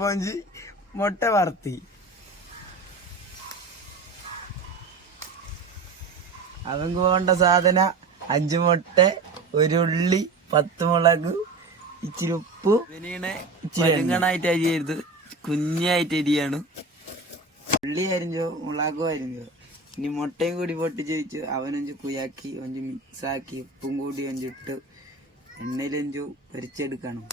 പോഞ്ചി മുട്ട വറുത്തി അവൻ പോകേണ്ട സാധന 5 മുട്ട, 1 ഉള്ളി, 10 മുളക്, ഇച്ചിരി ഉപ്പ്, ചെറുങ്ങണായിട്ട് അരിയരുത്, കുഞ്ഞായിട്ട് അരിയാണ്. ഉള്ളി അരിഞ്ഞോ മുളകും അരിഞ്ഞോ. ഇനി മുട്ടയും കൂടി പൊട്ടിച്ച് വെച്ചു അവനൊഞ്ച് കുയാക്കി ഒഞ്ച് മിക്സാക്കി ഉപ്പും കൂടി ഒഞ്ചിട്ട് എണ്ണയിലൊഞ്ചു പൊരിച്ചെടുക്കണം.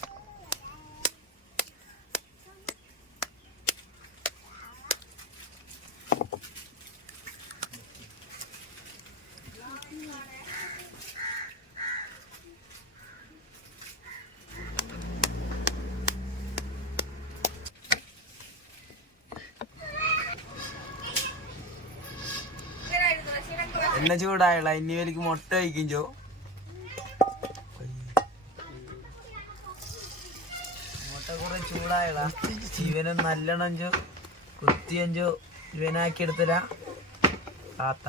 എണ്ണ ചൂടായുള്ള ഇനി വലിക്ക് മുട്ട വയ്ക്കും. മുട്ട കുറെ ചൂടായുള്ള ഇവനെ നല്ലോണം കുത്തിയഞ്ചോ ഇവനാക്കി എടുത്തരാ താത്ത.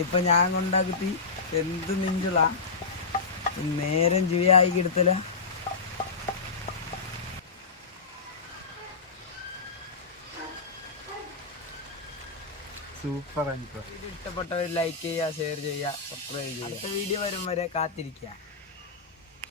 ഇപ്പൊ ഞാൻ കൊണ്ടാക്കിട്ട് എന്ത് നെഞ്ചുള്ള നേരം ചുയായി എടുത്തല. സൂപ്പർ. ഇഷ്ടപ്പെട്ടവർ ലൈക്ക് ചെയ്യുക, ഷെയർ ചെയ്യുക, സബ്സ്ക്രൈബ് ചെയ്യുക. അടുത്ത വീഡിയോ വരും വരെ കാത്തിരിക്കുക.